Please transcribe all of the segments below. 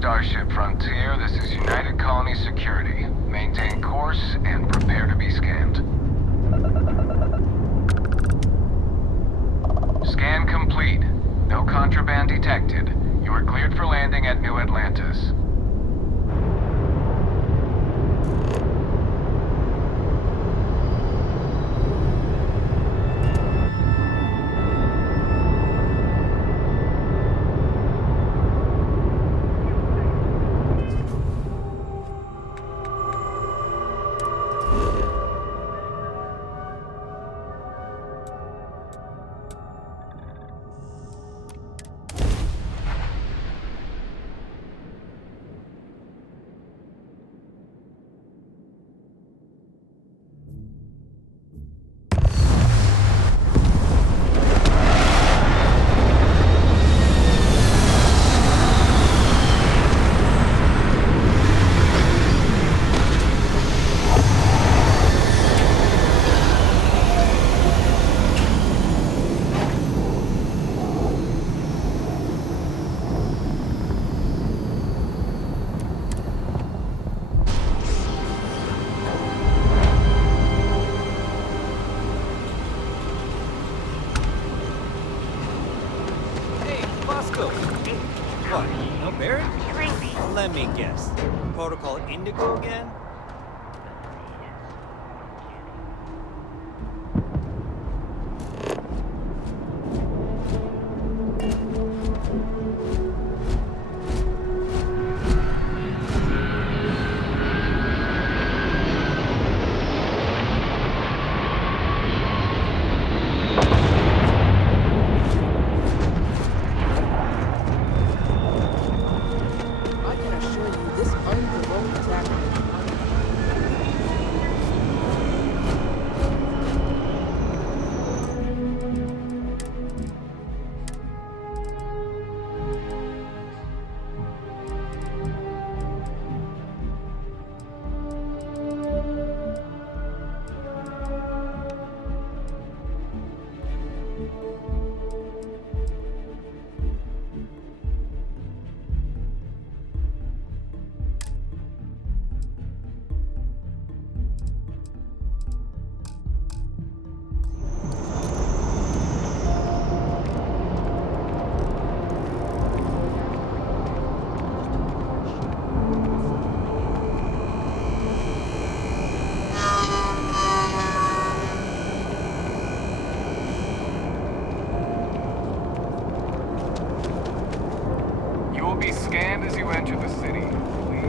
Starship Frontier, this is United Colony Security. Maintain course and prepare to be scanned. Scan complete. No contraband detected. You are cleared for landing at New Atlantis. What? No Barrett? Let me guess. Protocol Indigo again? Be scanned as you enter the city, please.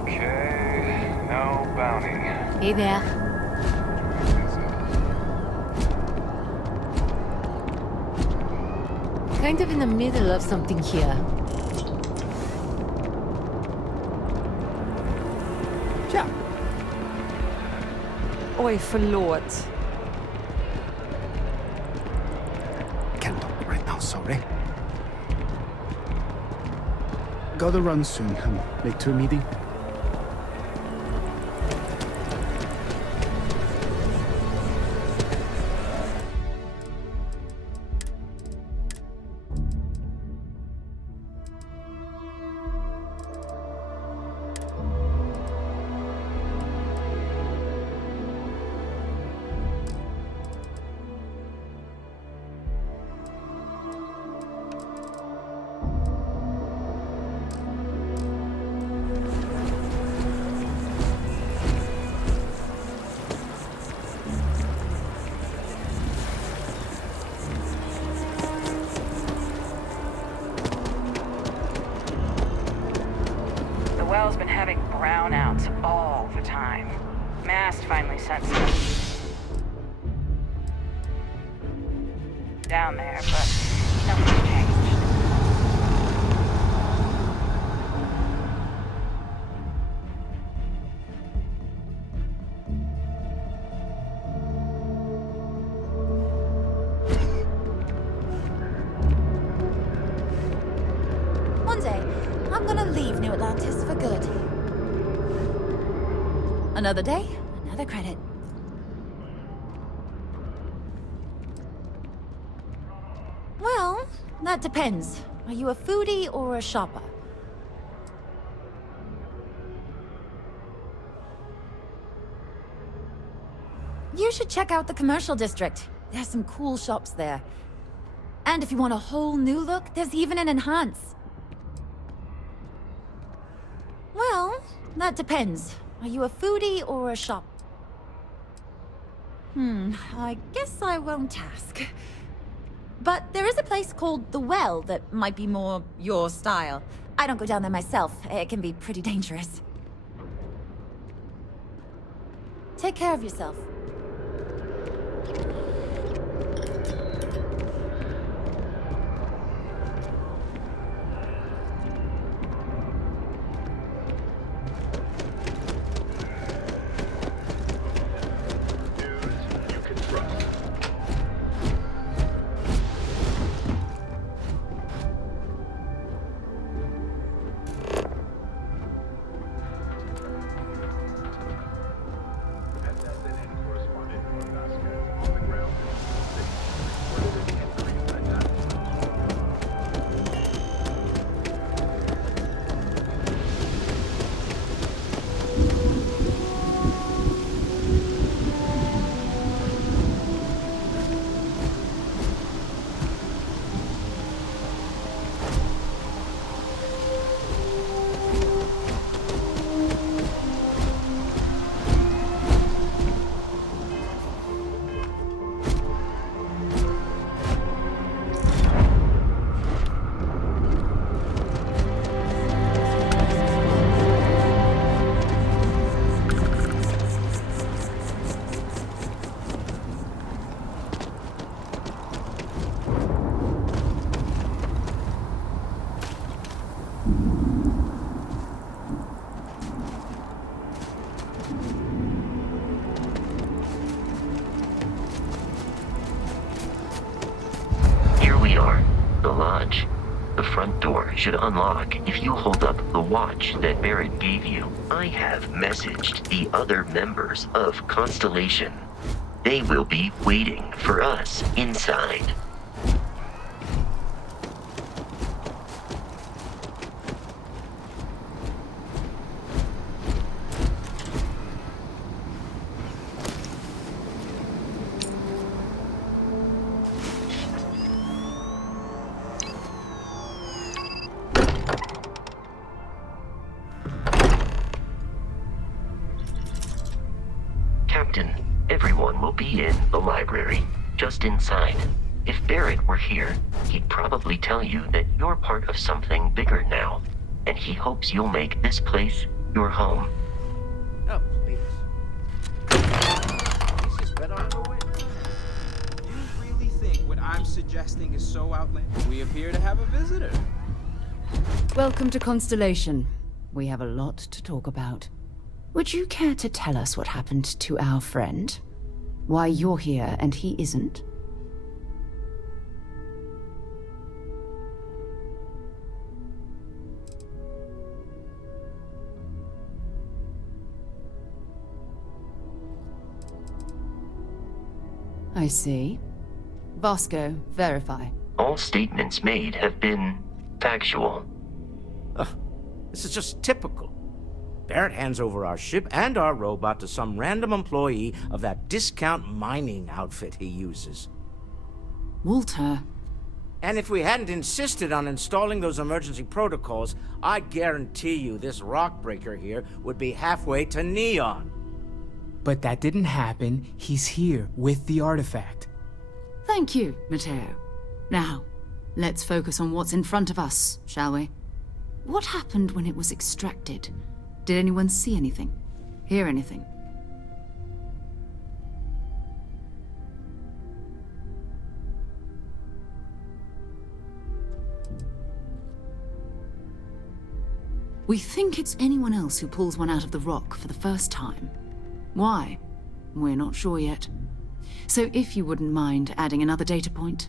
Okay, no bounty. Hey there. Kind of in the middle of something here. Tja. Oj, förlåt. Can't talk right now, sorry. Gotta run soon. I'm late to a meeting. Well's been having brownouts all the time. Mast finally sent some down there, but nothing's changed. One day, I'm gonna leave New Atlantis for good. Another day, another credit. Well, that depends. Are you a foodie or a shopper? You should check out the commercial district. There's some cool shops there. And if you want a whole new look, there's even an enhance. Well, that depends. Are you a foodie or a shop? I guess I won't ask. But there is a place called The Well that might be more your style. I don't go down there myself. It can be pretty dangerous. Take care of yourself. The front door should unlock if you hold up the watch that Barrett gave you. I have messaged the other members of Constellation. They will be waiting for us inside. Captain, everyone will be in the library, just inside. If Barrett were here, he'd probably tell you that you're part of something bigger now, and he hopes you'll make this place your home. Oh, please. This is better on the way. You really think what I'm suggesting is so outlandish? We appear to have a visitor. Welcome to Constellation. We have a lot to talk about. Would you care to tell us what happened to our friend? Why you're here and he isn't? I see. Vasco, verify. All statements made have been factual. This is just typical. Barrett hands over our ship and our robot to some random employee of that discount mining outfit he uses. Walter. And if we hadn't insisted on installing those emergency protocols, I guarantee you this rock breaker here would be halfway to Neon. But that didn't happen. He's here with the artifact. Thank you, Matteo. Now, let's focus on what's in front of us, shall we? What happened when it was extracted? Did anyone see anything? Hear anything? We think it's anyone else who pulls one out of the rock for the first time. Why? We're not sure yet. So if you wouldn't mind adding another data point.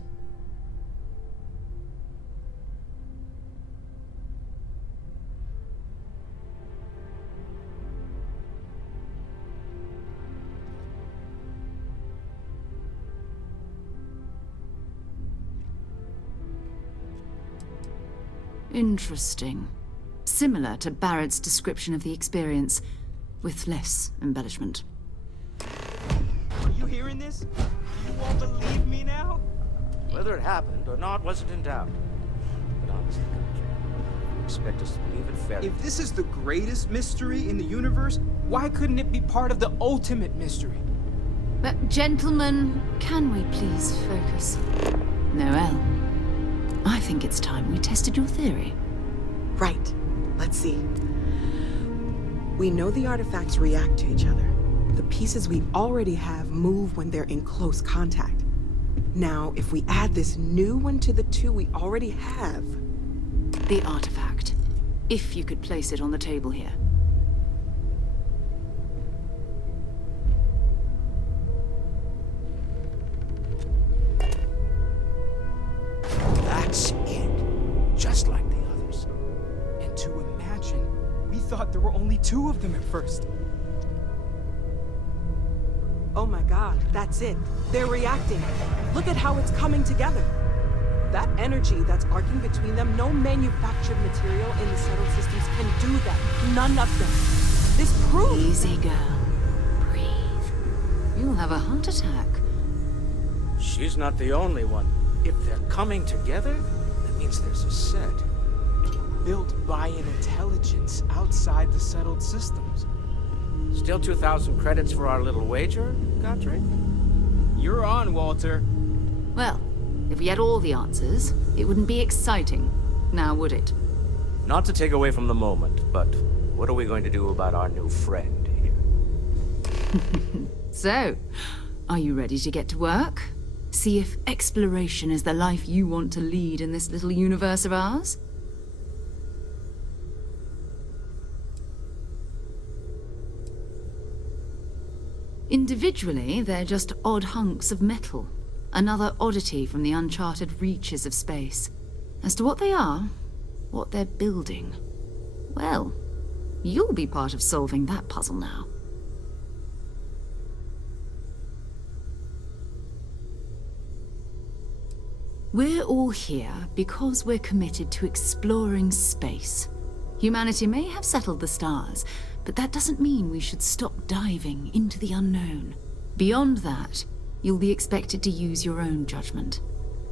Interesting. Similar to Barrett's description of the experience, with less embellishment. Are you hearing this? Do you all believe me now? Whether it happened or not wasn't in doubt. But honestly, you expect us to believe it fairly? If this is the greatest mystery in the universe, why couldn't it be part of the ultimate mystery? But gentlemen, can we please focus? Noel, I think it's time we tested your theory. Right. Let's see. We know the artifacts react to each other. The pieces we already have move when they're in close contact. Now, if we add this new one to the two we already have... The artifact. If you could place it on the table here. That's it. Just like the others. And to imagine, we thought there were only 2 of them at first. Oh my god, that's it. They're reacting. Look at how it's coming together. That energy that's arcing between them, no manufactured material in the settled systems can do that. None of them. This proves... Easy, girl. Breathe. You'll have a heart attack. She's not the only one. If they're coming together, that means there's a set. Built by an intelligence outside the settled systems. Still 2,000 credits for our little wager, Godric? You're on, Walter. Well, if we had all the answers, it wouldn't be exciting, now would it? Not to take away from the moment, but what are we going to do about our new friend here? So, are you ready to get to work? See if exploration is the life you want to lead in this little universe of ours? Individually, they're just odd hunks of metal. Another oddity from the uncharted reaches of space. As to what they are, what they're building, well, you'll be part of solving that puzzle now. We're all here because we're committed to exploring space. Humanity may have settled the stars, but that doesn't mean we should stop diving into the unknown. Beyond that, you'll be expected to use your own judgment,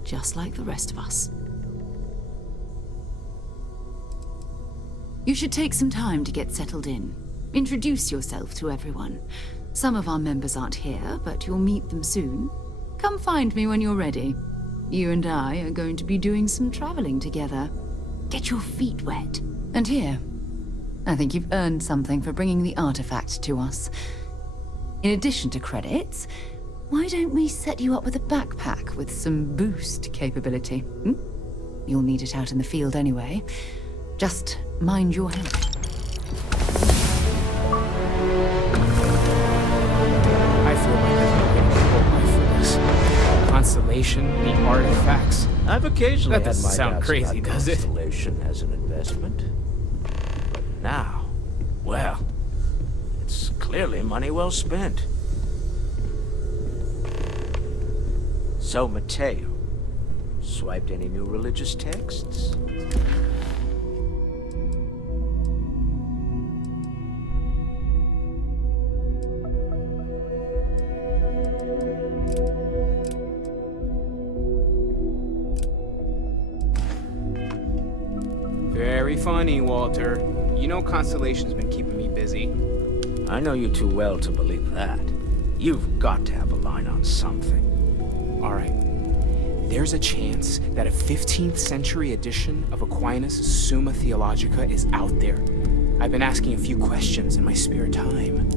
just like the rest of us. You should take some time to get settled in. Introduce yourself to everyone. Some of our members aren't here, but you'll meet them soon. Come find me when you're ready. You and I are going to be doing some traveling together. Get your feet wet. And here, I think you've earned something for bringing the artifact to us. In addition to credits, why don't we set you up with a backpack with some boost capability? You'll need it out in the field anyway. Just mind your health. I feel like I've been waiting my whole life for this. Constellation, the artifacts. I've occasionally That had doesn't my sound doubts crazy, about does it? Constellation as an investment. But now, well, it's clearly money well spent. So, Mateo, swiped any new religious texts? Very funny, Walter. You know Constellation's been keeping me busy. I know you too well to believe that. You've got to have a line on something. All right. There's a chance that a 15th century edition of Aquinas' Summa Theologica is out there. I've been asking a few questions in my spare time.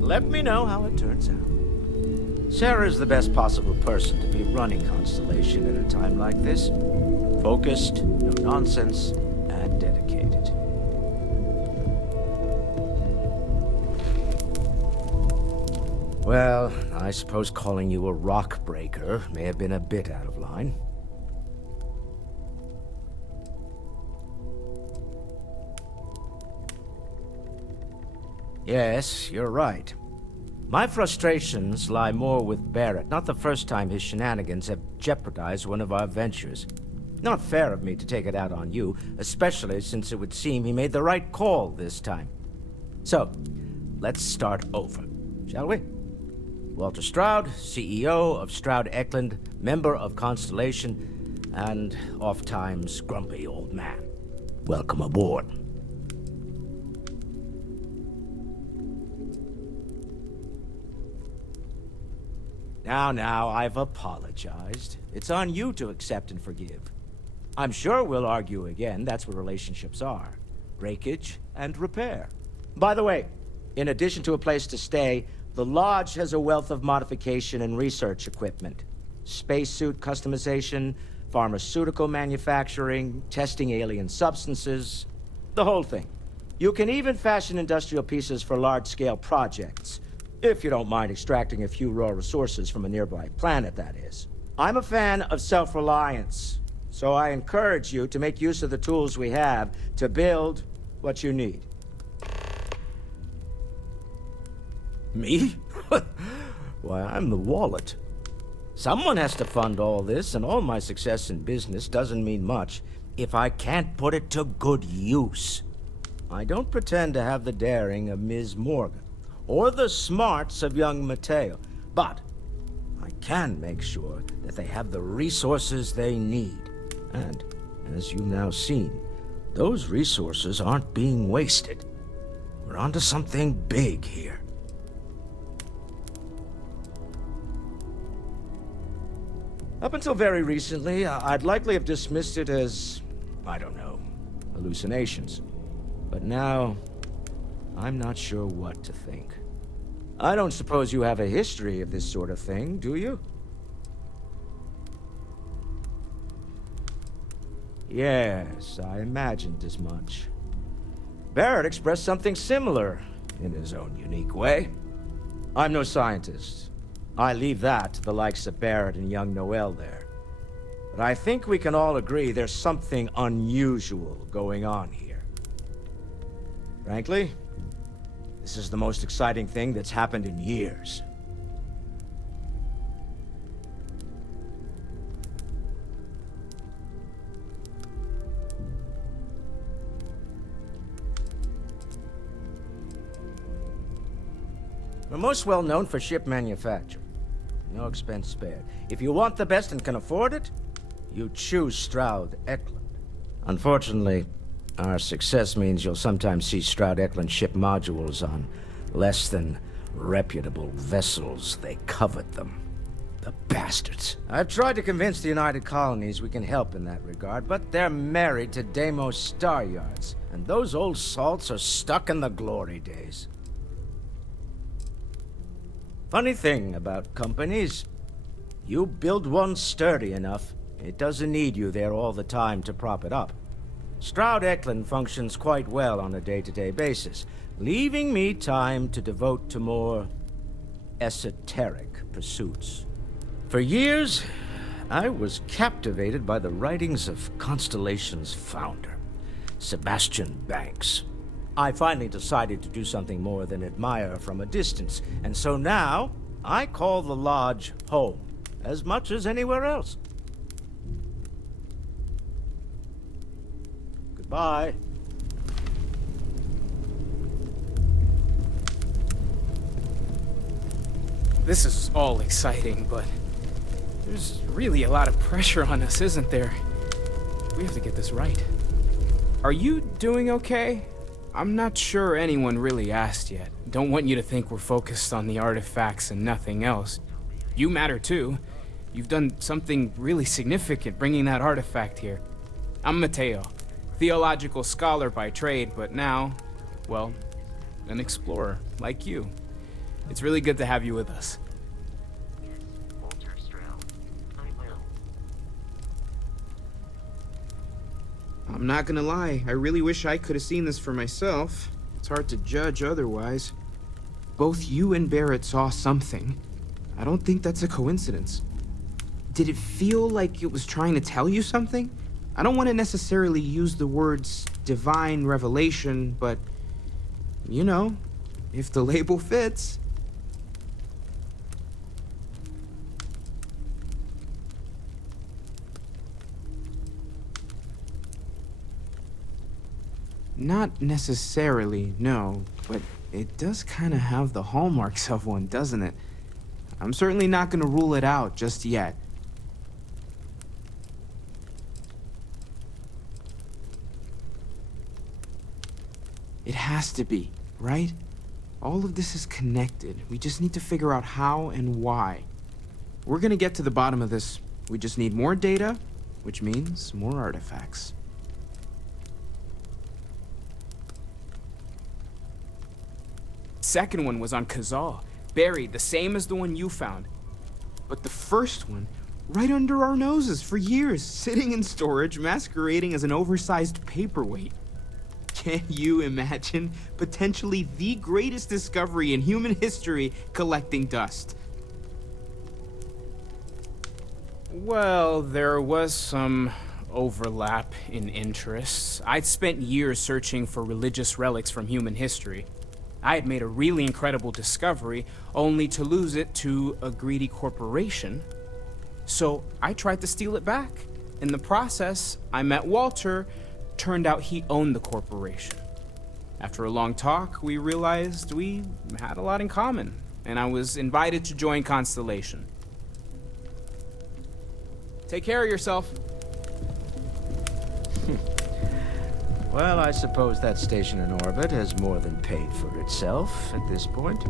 Let me know how it turns out. Sarah's the best possible person to be running Constellation at a time like this. Focused, no nonsense, and dedicated. Well, I suppose calling you a rock breaker may have been a bit out of line. Yes, you're right. My frustrations lie more with Barrett, not the first time his shenanigans have jeopardized one of our ventures. Not fair of me to take it out on you, especially since it would seem he made the right call this time. So, let's start over, shall we? Walter Stroud, CEO of Stroud Eklund, member of Constellation, and oft-times grumpy old man. Welcome aboard. Now, I've apologized. It's on you to accept and forgive. I'm sure we'll argue again. That's what relationships are. Breakage and repair. By the way, in addition to a place to stay, the Lodge has a wealth of modification and research equipment. Spacesuit customization, pharmaceutical manufacturing, testing alien substances, the whole thing. You can even fashion industrial pieces for large-scale projects, if you don't mind extracting a few raw resources from a nearby planet, that is. I'm a fan of self-reliance, so I encourage you to make use of the tools we have to build what you need. Me? Why, I'm the wallet. Someone has to fund all this, and all my success in business doesn't mean much if I can't put it to good use. I don't pretend to have the daring of Ms. Morgan, or the smarts of young Mateo, but I can make sure that they have the resources they need. And, as you've now seen, those resources aren't being wasted. We're onto something big here. Up until very recently, I'd likely have dismissed it as, I don't know, hallucinations. But now, I'm not sure what to think. I don't suppose you have a history of this sort of thing, do you? Yes, I imagined as much. Barrett expressed something similar, in his own unique way. I'm no scientist. I leave that to the likes of Barrett and young Noel there. But I think we can all agree there's something unusual going on here. Frankly, this is the most exciting thing that's happened in years. We're most well known for ship manufacture. No expense spared. If you want the best and can afford it, you choose Stroud Eklund. Unfortunately, our success means you'll sometimes see Stroud Eklund ship modules on less than reputable vessels. They covet them. The bastards. I've tried to convince the United Colonies we can help in that regard, but they're married to Deimos Star Yards, and those old salts are stuck in the glory days. Funny thing about companies, you build one sturdy enough, it doesn't need you there all the time to prop it up. Stroud Eklund functions quite well on a day-to-day basis, leaving me time to devote to more esoteric pursuits. For years, I was captivated by the writings of Constellation's founder, Sebastian Banks. I finally decided to do something more than admire from a distance, and so now, I call the Lodge home, as much as anywhere else. Goodbye. This is all exciting, but there's really a lot of pressure on us, isn't there? We have to get this right. Are you doing okay? I'm not sure anyone really asked yet. Don't want you to think we're focused on the artifacts and nothing else. You matter too. You've done something really significant bringing that artifact here. I'm Mateo, theological scholar by trade, but now, well, an explorer like you. It's really good to have you with us. Walter Stroud, I will. I'm not gonna lie, I really wish I could have seen this for myself. It's hard to judge otherwise. Both you and Barrett saw something. I don't think that's a coincidence. Did it feel like it was trying to tell you something? I don't want to necessarily use the words divine revelation, but, you know, if the label fits. Not necessarily, no, but it does kind of have the hallmarks of one, doesn't it? I'm certainly not gonna rule it out just yet. It has to be, right? All of this is connected. We just need to figure out how and why. We're gonna get to the bottom of this. We just need more data, which means more artifacts. Second one was on Kazal, buried, the same as the one you found. But the first one, right under our noses for years, sitting in storage, masquerading as an oversized paperweight. Can you imagine potentially the greatest discovery in human history collecting dust? Well, there was some overlap in interests. I'd spent years searching for religious relics from human history. I had made a really incredible discovery, only to lose it to a greedy corporation. So I tried to steal it back. In the process, I met Walter. Turned out he owned the corporation. After a long talk, we realized we had a lot in common, and I was invited to join Constellation. Take care of yourself. Well, I suppose that station in orbit has more than paid for itself at this point.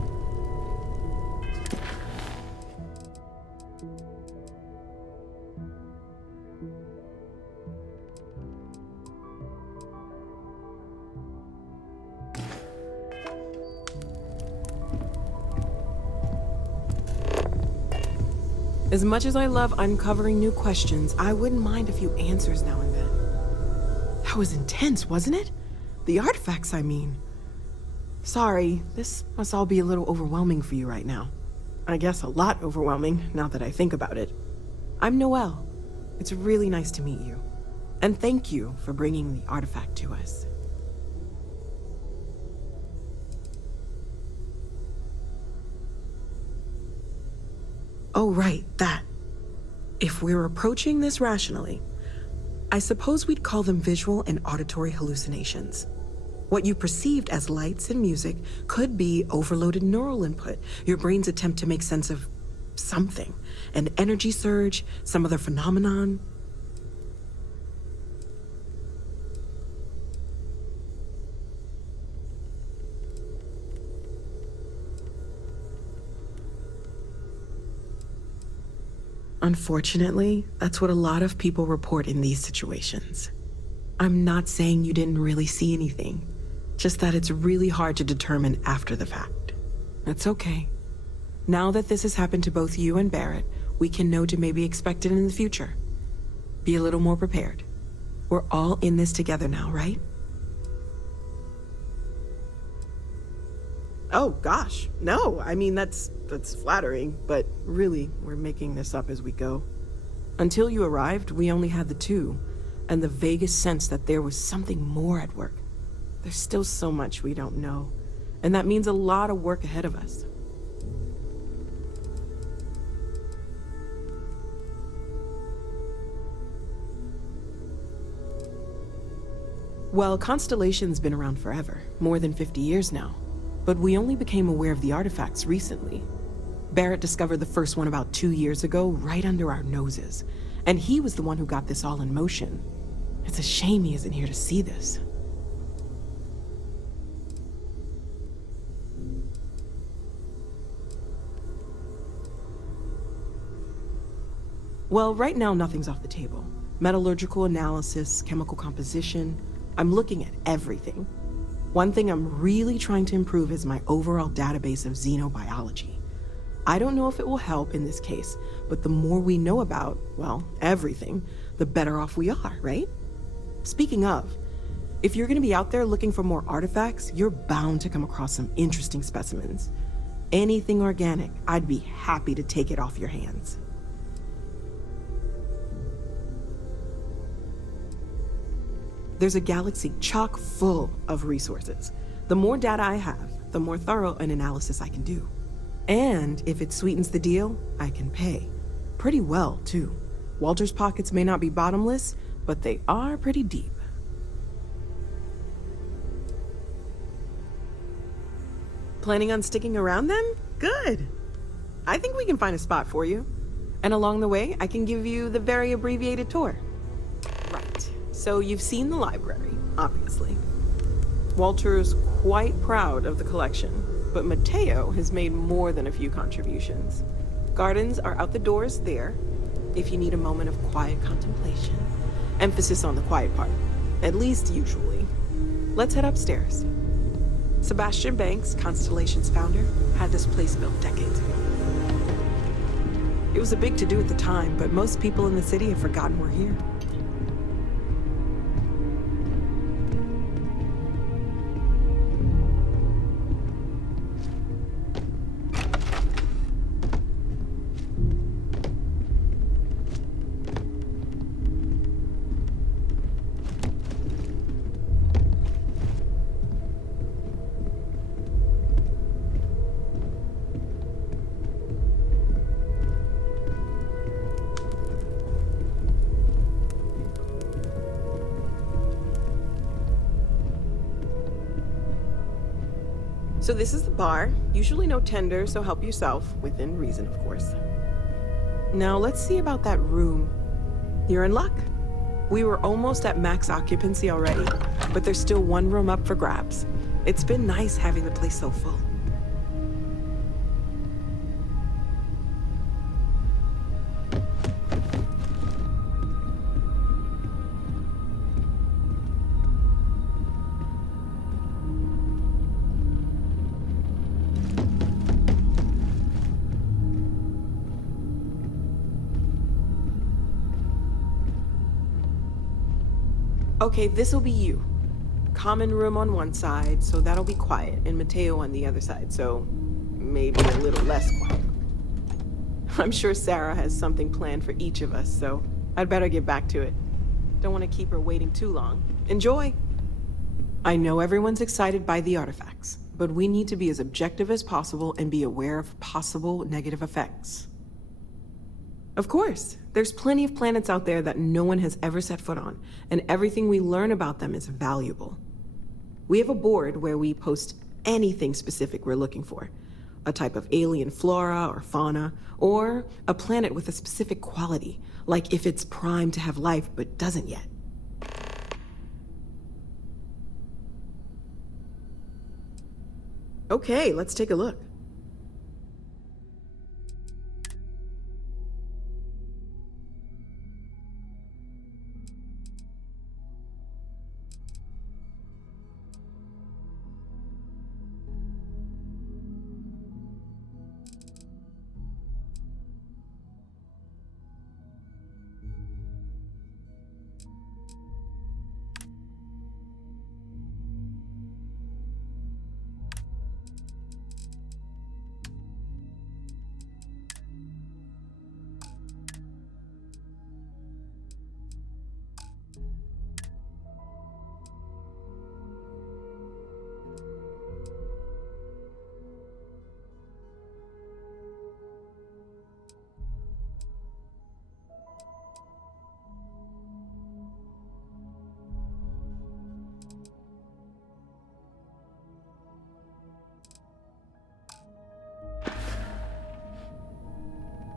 As much as I love uncovering new questions, I wouldn't mind a few answers now and then. That was intense, wasn't it? The artifacts, I mean. Sorry, this must all be a little overwhelming for you right now. I guess a lot overwhelming, now that I think about it. I'm Noelle. It's really nice to meet you. And thank you for bringing the artifact to us. Oh, right, that. If we're approaching this rationally, I suppose we'd call them visual and auditory hallucinations. What you perceived as lights and music could be overloaded neural input, your brain's attempt to make sense of something, an energy surge, some other phenomenon. Unfortunately, that's what a lot of people report in these situations. I'm not saying you didn't really see anything, just that it's really hard to determine after the fact. It's okay. Now that this has happened to both you and Barrett, we can know to maybe expect it in the future. Be a little more prepared. We're all in this together now, right? Oh, gosh, no. I mean, that's flattering, but really, we're making this up as we go. Until you arrived, we only had the two, and the vaguest sense that there was something more at work. There's still so much we don't know, and that means a lot of work ahead of us. Well, Constellation's been around forever, more than 50 years now. But we only became aware of the artifacts recently. Barrett discovered the first one about 2 years ago, right under our noses. And he was the one who got this all in motion. It's a shame he isn't here to see this. Well, right now nothing's off the table. Metallurgical analysis, chemical composition. I'm looking at everything. One thing I'm really trying to improve is my overall database of xenobiology. I don't know if it will help in this case, but the more we know about, well, everything, the better off we are, right? Speaking of, if you're gonna be out there looking for more artifacts, you're bound to come across some interesting specimens. Anything organic, I'd be happy to take it off your hands. There's a galaxy chock full of resources. The more data I have, the more thorough an analysis I can do. And if it sweetens the deal, I can pay. Pretty well, too. Walter's pockets may not be bottomless, but they are pretty deep. Planning on sticking around then? Good. I think we can find a spot for you. And along the way, I can give you the very abbreviated tour. Right. So you've seen the library, obviously. Walter's quite proud of the collection, but Mateo has made more than a few contributions. Gardens are out the doors there, if you need a moment of quiet contemplation. Emphasis on the quiet part, at least usually. Let's head upstairs. Sebastian Banks, Constellation's founder, had this place built decades ago. It was a big to-do at the time, but most people in the city have forgotten we're here. So this is the bar. Usually no tender, so help yourself, within reason, of course. Now let's see about that room. You're in luck. We were almost at max occupancy already, but there's still one room up for grabs. It's been nice having the place so full. Okay, this'll be you. Common room on one side, so that'll be quiet, and Mateo on the other side, so maybe a little less quiet. I'm sure Sarah has something planned for each of us, so I'd better get back to it. Don't want to keep her waiting too long. Enjoy! I know everyone's excited by the artifacts, but we need to be as objective as possible and be aware of possible negative effects. Of course, there's plenty of planets out there that no one has ever set foot on, and everything we learn about them is valuable. We have a board where we post anything specific we're looking for. A type of alien flora or fauna, or a planet with a specific quality, like if it's primed to have life but doesn't yet. Okay, let's take a look.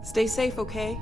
Stay safe, okay?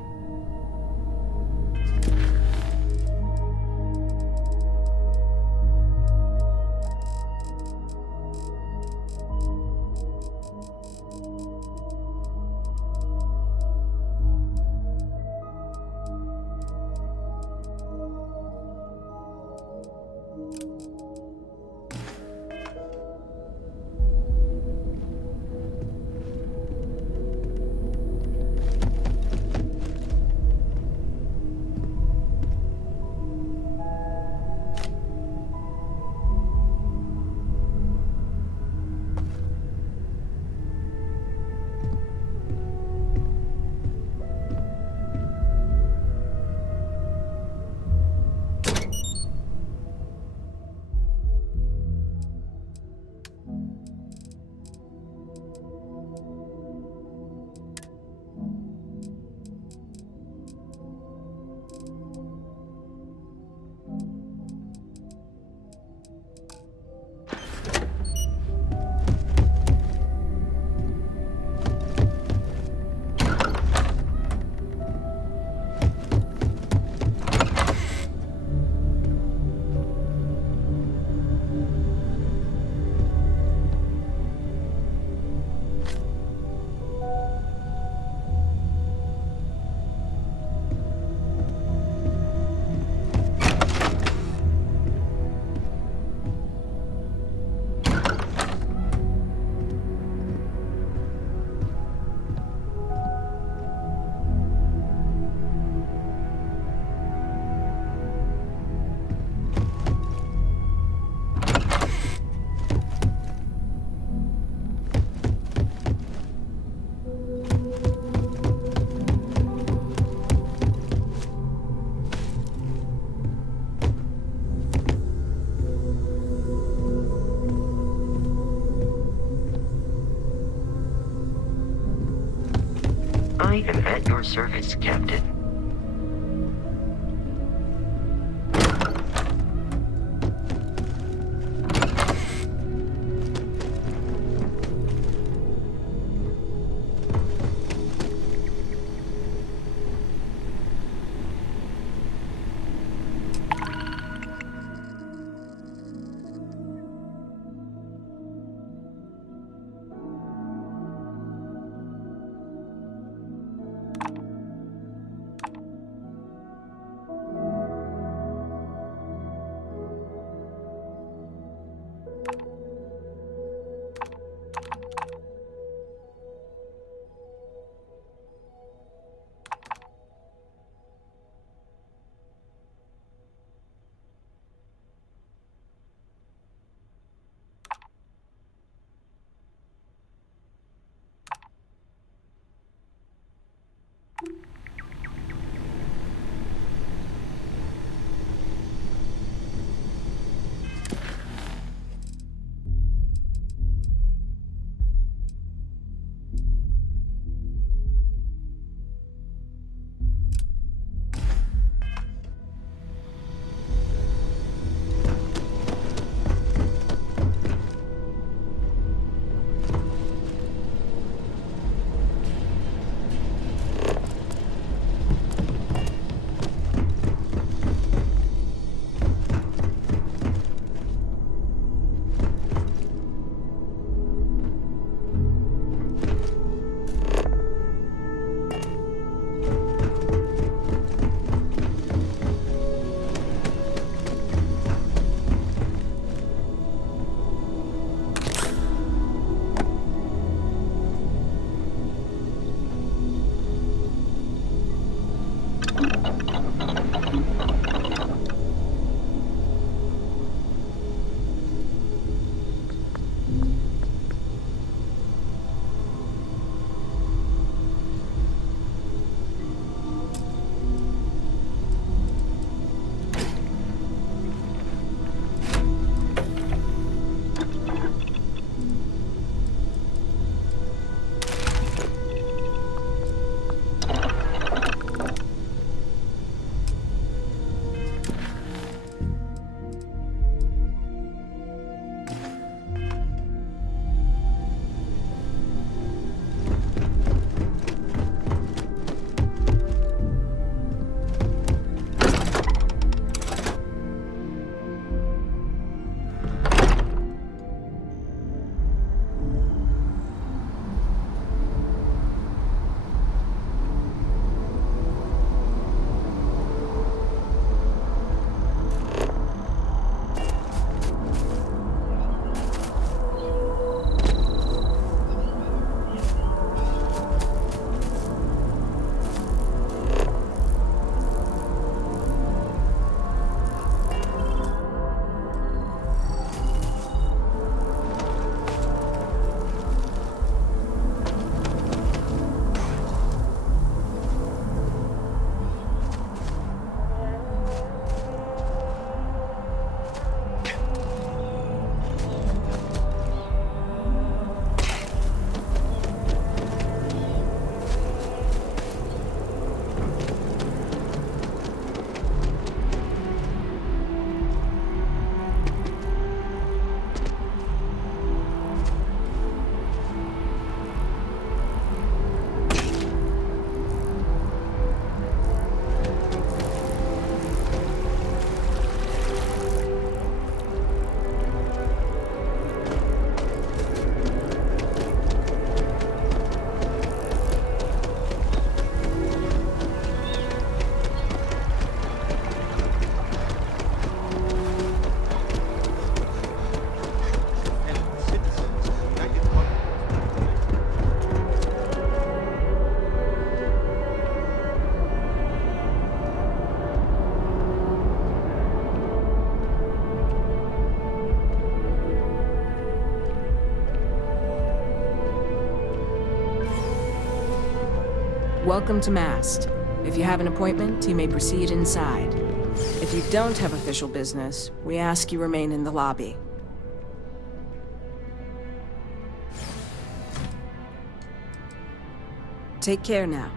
I am at your service, Captain. Welcome to Mast. If you have an appointment, you may proceed inside. If you don't have official business, we ask you remain in the lobby. Take care now.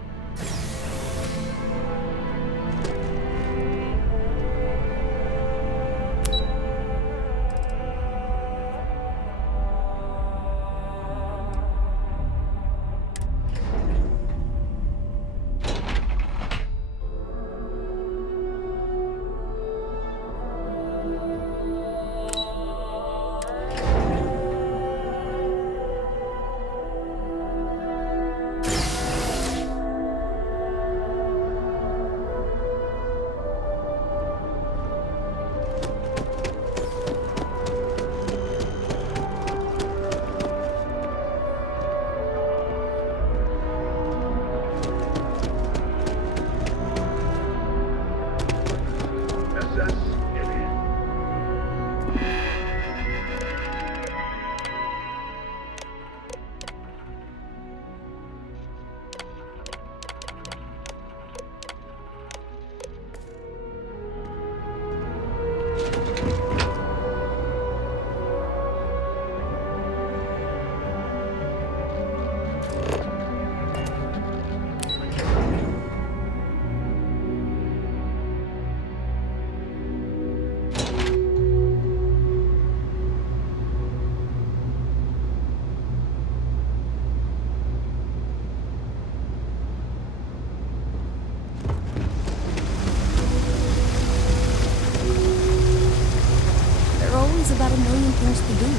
always about a million things to do.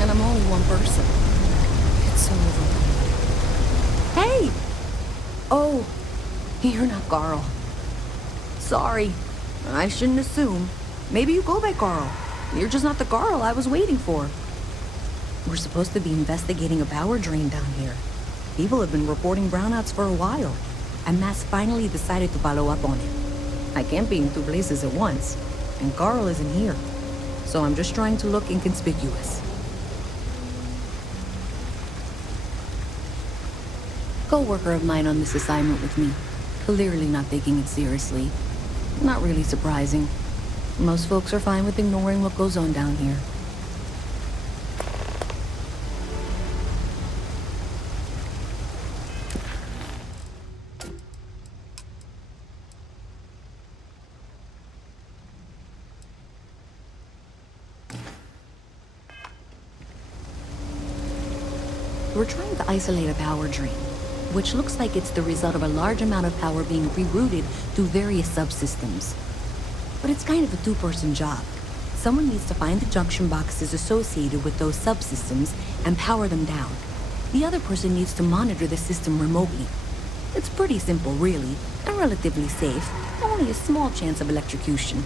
And I'm only one person. It's so overwhelming. Hey! Oh, you're not Carl. Sorry. I shouldn't assume. Maybe you go by Carl. You're just not the Carl I was waiting for. We're supposed to be investigating a power drain down here. People have been reporting brownouts for a while, and Mass finally decided to follow up on it. I can't be in two places at once, and Carl isn't here, so I'm just trying to look inconspicuous. Co-worker of mine on this assignment with me, clearly not taking it seriously. Not really surprising. Most folks are fine with ignoring what goes on down here. We're trying to isolate a power drain, which looks like it's the result of a large amount of power being rerouted to various subsystems. But it's kind of a two-person job. Someone needs to find the junction boxes associated with those subsystems and power them down. The other person needs to monitor the system remotely. It's pretty simple, really, and relatively safe. Only a small chance of electrocution.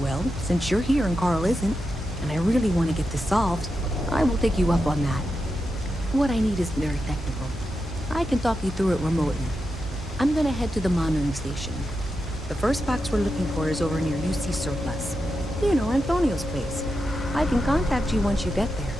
Well, since you're here and Carl isn't, and I really want to get this solved, I will take you up on that. What I need is very technical. I can talk you through it remotely. I'm gonna head to the monitoring station. The first box we're looking for is over near UC Surplus. You know, Antonio's place. I can contact you once you get there.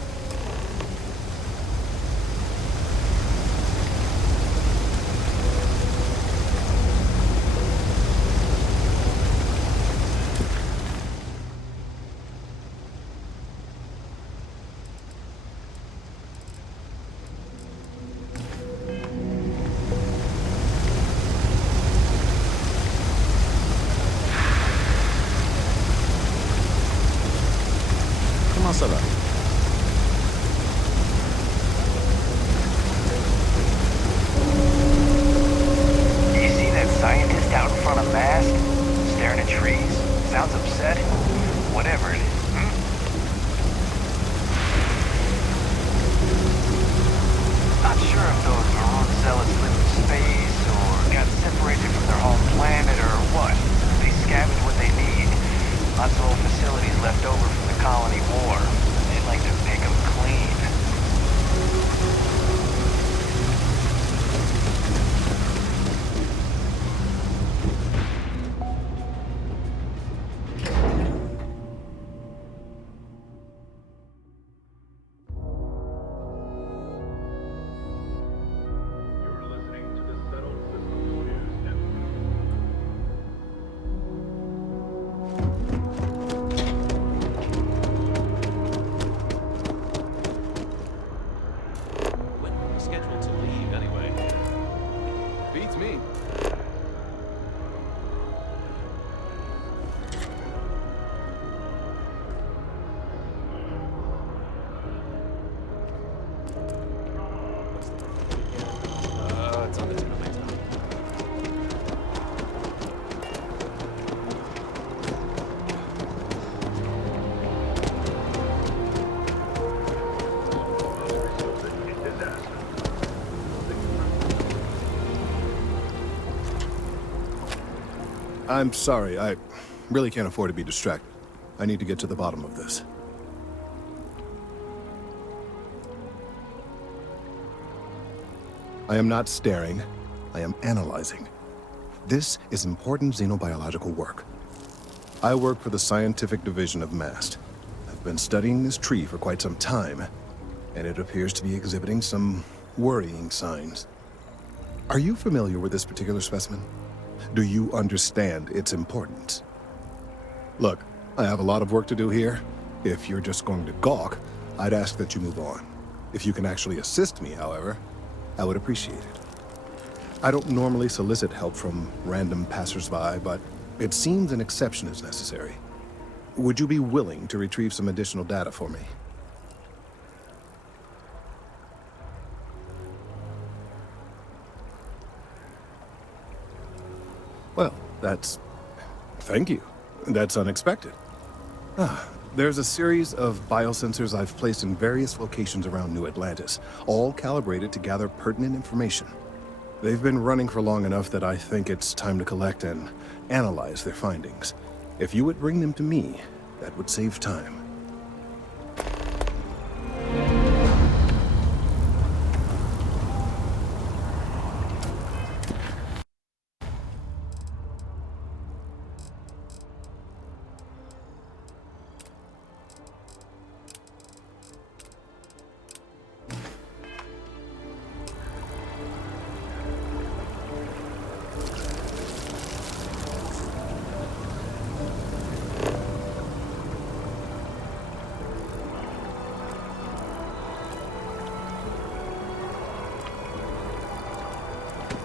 Comment ça va? You see that scientist out in front of Mast? Staring at trees? Sounds upset? Whatever it is. Not sure if those maroon zealots live in space, or got separated from their home planet, or what. They scavenge what they need. Lots of old facilities left over from the colony war. They'd like to pick them clean. Scheduled to leave anyway. Beats me. It's on the tip of my tongue. I'm sorry, I really can't afford to be distracted. I need to get to the bottom of this. I am not staring, I am analyzing. This is important xenobiological work. I work for the scientific division of MAST. I've been studying this tree for quite some time, and it appears to be exhibiting some worrying signs. Are you familiar with this particular specimen? Do you understand its importance? Look, I have a lot of work to do here. If you're just going to gawk, I'd ask that you move on. If you can actually assist me, however, I would appreciate it. I don't normally solicit help from random passersby, but it seems an exception is necessary. Would you be willing to retrieve some additional data for me? Well, thank you. That's unexpected. There's a series of biosensors I've placed in various locations around New Atlantis, all calibrated to gather pertinent information. They've been running for long enough that I think it's time to collect and analyze their findings. If you would bring them to me, that would save time.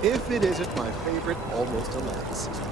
If it isn't my favorite almost Aladdin system.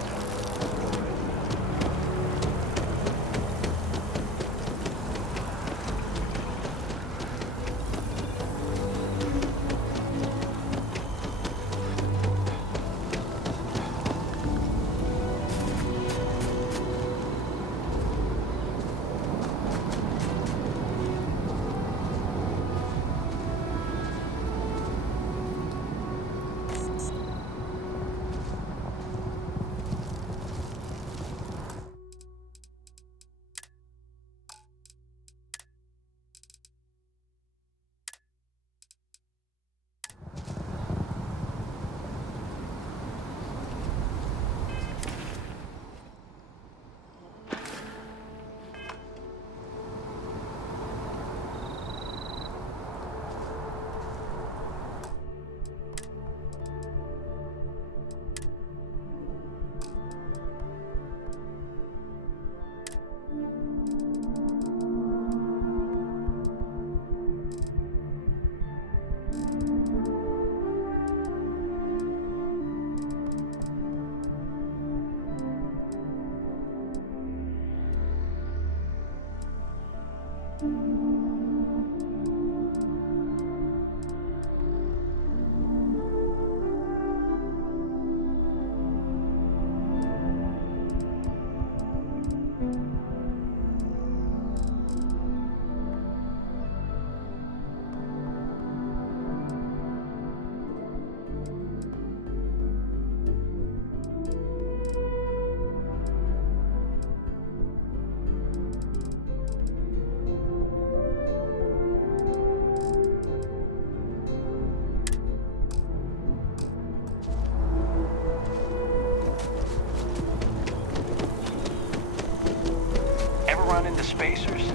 Run into spacers?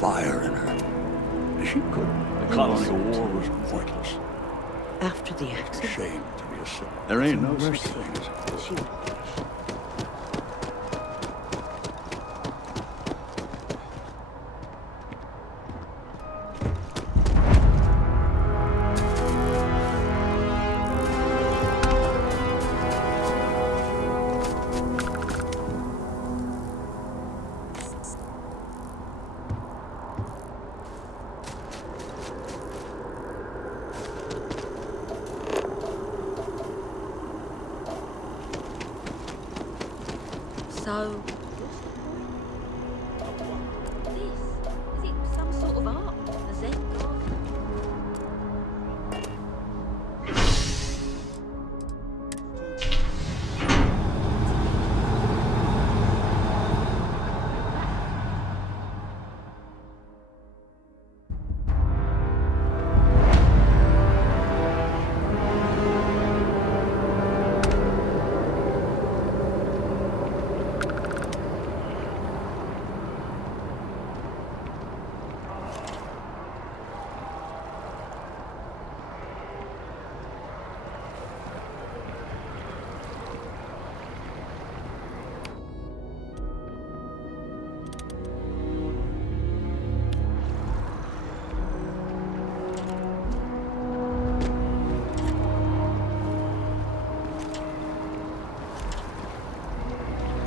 Fire in her. She couldn't. The colony war was pointless. After the accident? Shame to be a citizen. There ain't no such thing as... She... So, this, is it some sort of art? A Zen garden?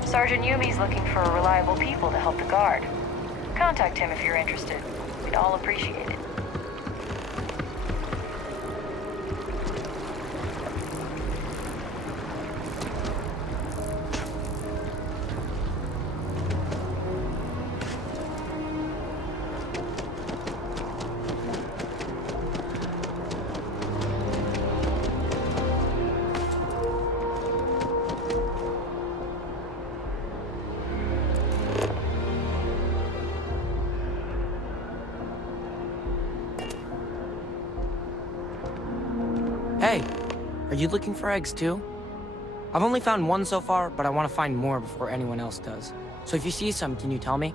Sergeant Yumi's looking for reliable people to help the guard. Contact him if you're interested. We'd all appreciate it. Hey, are you looking for eggs too? I've only found one so far, but I want to find more before anyone else does. So if you see some, can you tell me?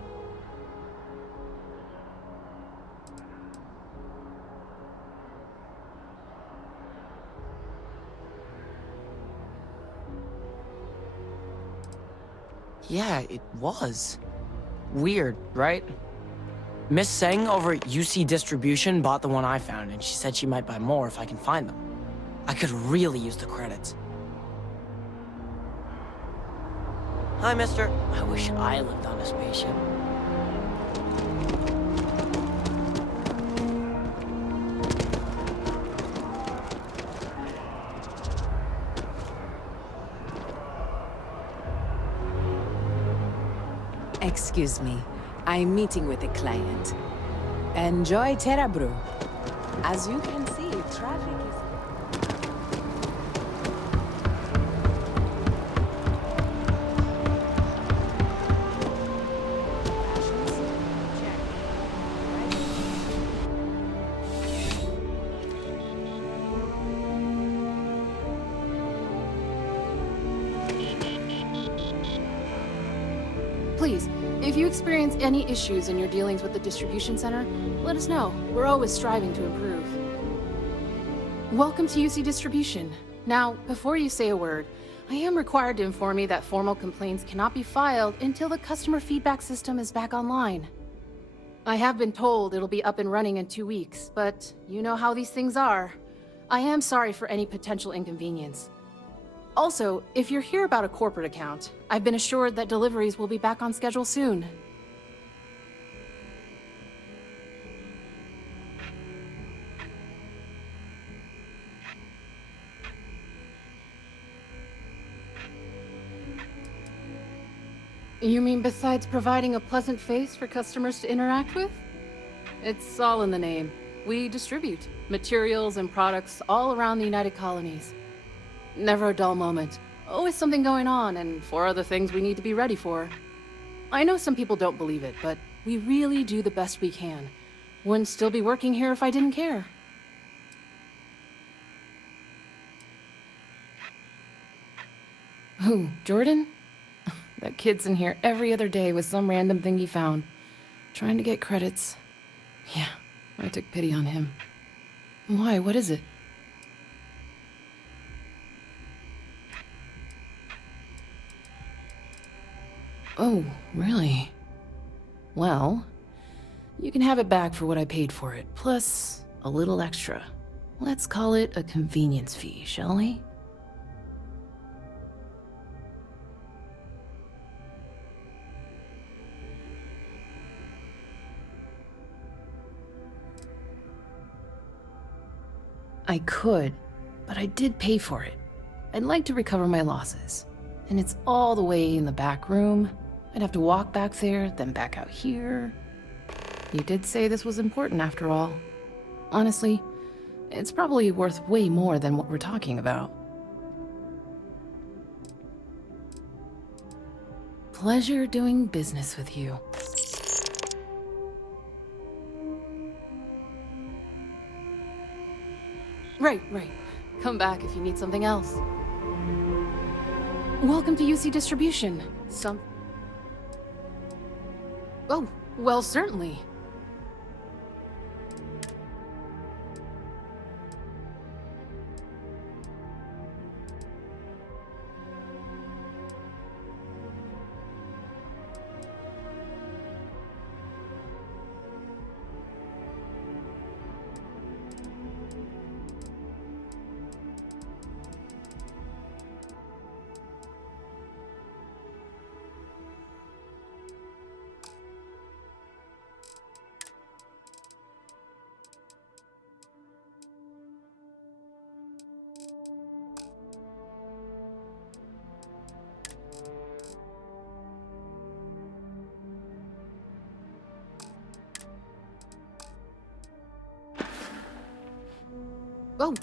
Yeah, it was. Weird, right? Miss Seng over at UC Distribution bought the one I found, and she said she might buy more if I can find them. I could really use the credits. Hi, mister. I wish I lived on a spaceship. Excuse me. I'm meeting with a client. Enjoy Terra Brew. As you can see, traffic is... Please, if you experience any issues in your dealings with the distribution center, let us know. We're always striving to improve. Welcome to UC Distribution. Now, before you say a word, I am required to inform you that formal complaints cannot be filed until the customer feedback system is back online. I have been told it'll be up and running in 2 weeks, but you know how these things are. I am sorry for any potential inconvenience. Also, if you're here about a corporate account, I've been assured that deliveries will be back on schedule soon. You mean besides providing a pleasant face for customers to interact with? It's all in the name. We distribute materials and products all around the United Colonies. Never a dull moment. Always something going on, and 4 other things we need to be ready for. I know some people don't believe it, but we really do the best we can. Wouldn't still be working here if I didn't care. Who, Jordan? That kid's in here every other day with some random thing he found. Trying to get credits. Yeah, I took pity on him. Why, what is it? Oh, really? Well, you can have it back for what I paid for it, plus a little extra. Let's call it a convenience fee, shall we? I could, but I did pay for it. I'd like to recover my losses. And it's all the way in the back room. I'd have to walk back there, then back out here. You did say this was important after all. Honestly, it's probably worth way more than what we're talking about. Pleasure doing business with you. Right. Come back if you need something else. Welcome to UC Distribution. Oh, well, certainly. Oh.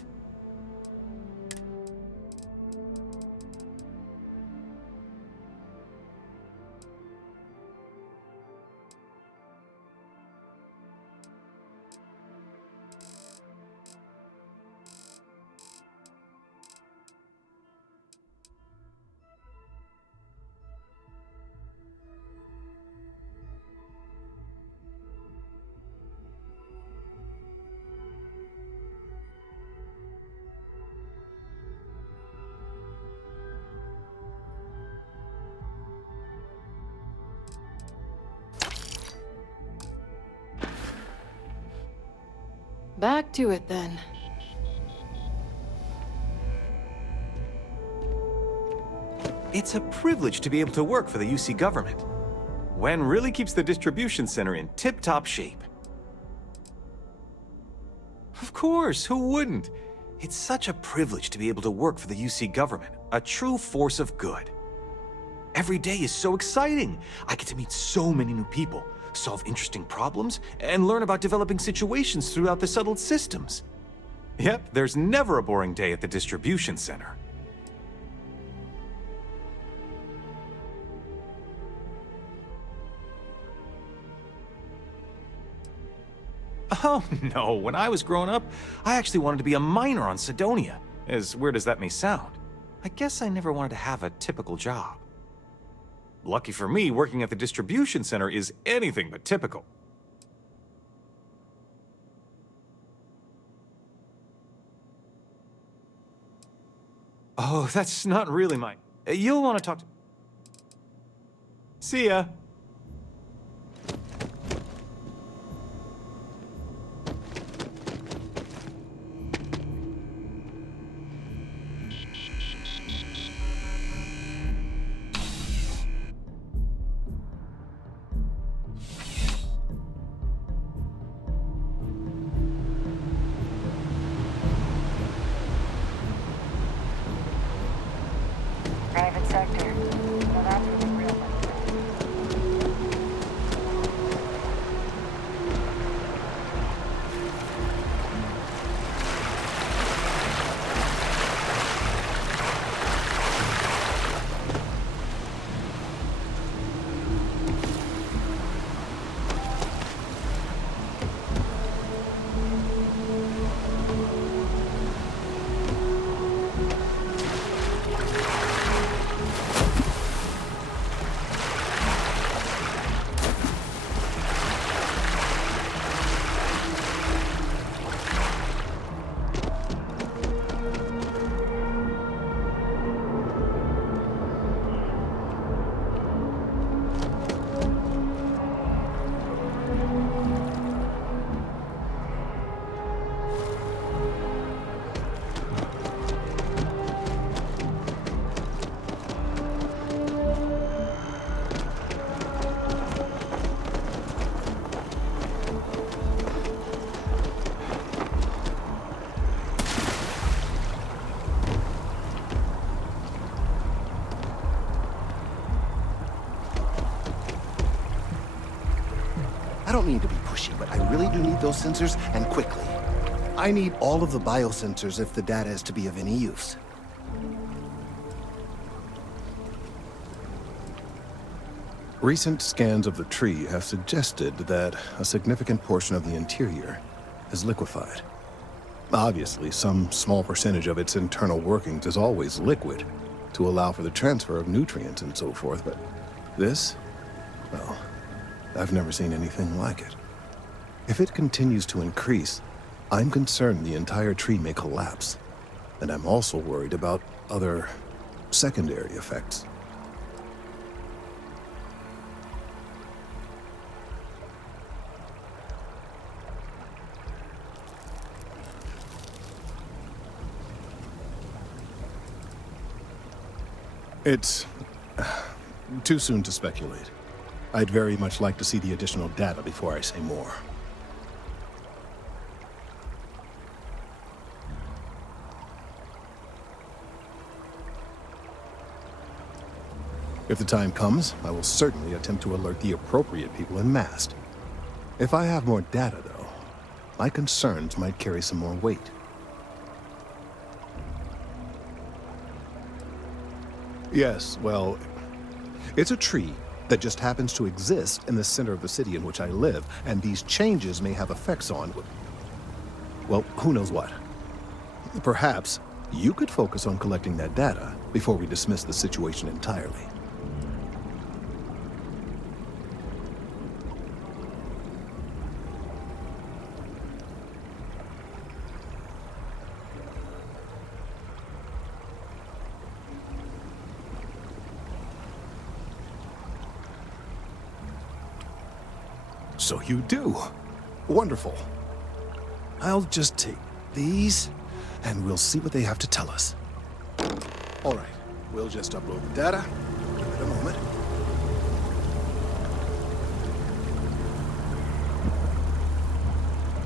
Back to it then. It's a privilege to be able to work for the UC government. Wen really keeps the distribution center in tip-top shape. Of course, who wouldn't? It's such a privilege to be able to work for the UC government, a true force of good. Every day is so exciting. I get to meet so many new people, solve interesting problems, and learn about developing situations throughout the settled systems. Yep, there's never a boring day at the distribution center. Oh no, when I was growing up, I actually wanted to be a miner on Sidonia. As weird as that may sound. I guess I never wanted to have a typical job. Lucky for me, working at the distribution center is anything but typical. Oh, that's not really my... You'll want to talk to... See ya. Private sector. Now that's where the real money is. don't mean to be pushy, but I really do need those sensors, and quickly. I need all of the biosensors if the data is to be of any use. Recent scans of the tree have suggested that a significant portion of the interior is liquefied. Obviously, some small percentage of its internal workings is always liquid to allow for the transfer of nutrients and so forth, but this, well, I've never seen anything like it. If it continues to increase, I'm concerned the entire tree may collapse, and I'm also worried about other secondary effects. It's too soon to speculate. I'd very much like to see the additional data before I say more. If the time comes, I will certainly attempt to alert the appropriate people in Mast. If I have more data, though, my concerns might carry some more weight. Yes, well, it's a tree that just happens to exist in the center of the city in which I live, and these changes may have effects on, well, who knows what. Perhaps you could focus on collecting that data before we dismiss the situation entirely. So you do. Wonderful. I'll just take these, and we'll see what they have to tell us. All right, we'll just upload the data. Give it a moment.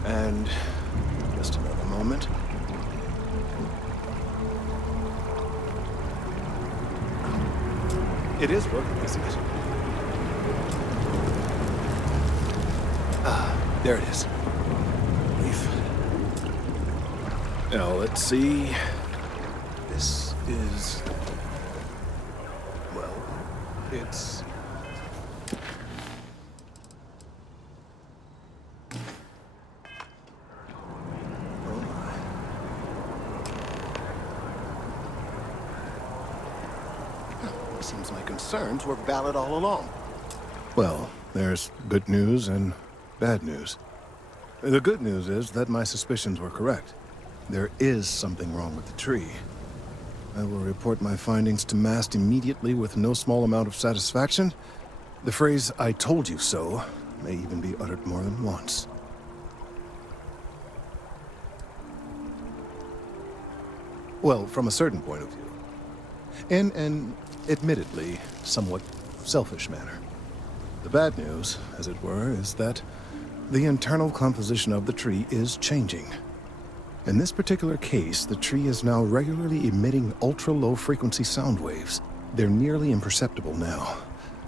And just another moment. It is working, isn't it? There it is. Now, let's see. This is... well, it's... oh my. It seems my concerns were valid all along. Well, there's good news and bad news. The good news is that my suspicions were correct. There is something wrong with the tree. I will report my findings to Mast immediately with no small amount of satisfaction. The phrase, "I told you so," may even be uttered more than once. Well, from a certain point of view. In an, admittedly, somewhat selfish manner. The bad news, as it were, is that the internal composition of the tree is changing. In this particular case, the tree is now regularly emitting ultra-low frequency sound waves. They're nearly imperceptible now,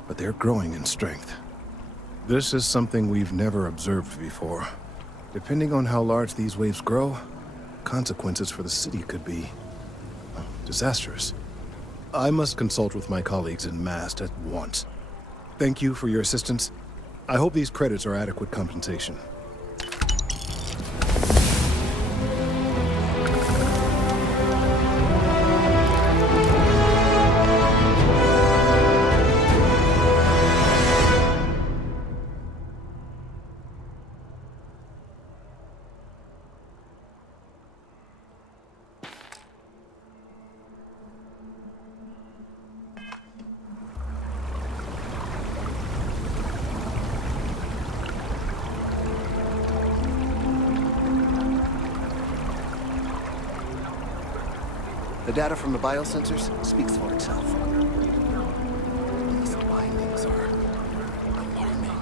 but they're growing in strength. This is something we've never observed before. Depending on how large these waves grow, consequences for the city could be disastrous. I must consult with my colleagues in Mast at once. Thank you for your assistance. I hope these credits are adequate compensation. The data from the biosensors speaks for itself. These findings are alarming.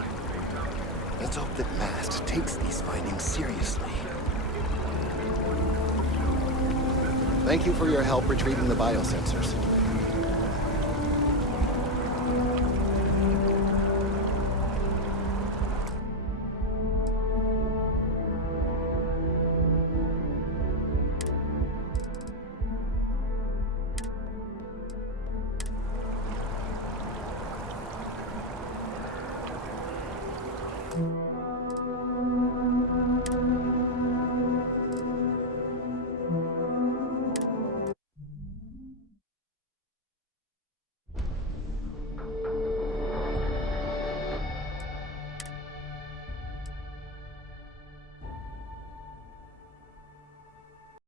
Let's hope that Mast takes these findings seriously. Thank you for your help retrieving the biosensors. you.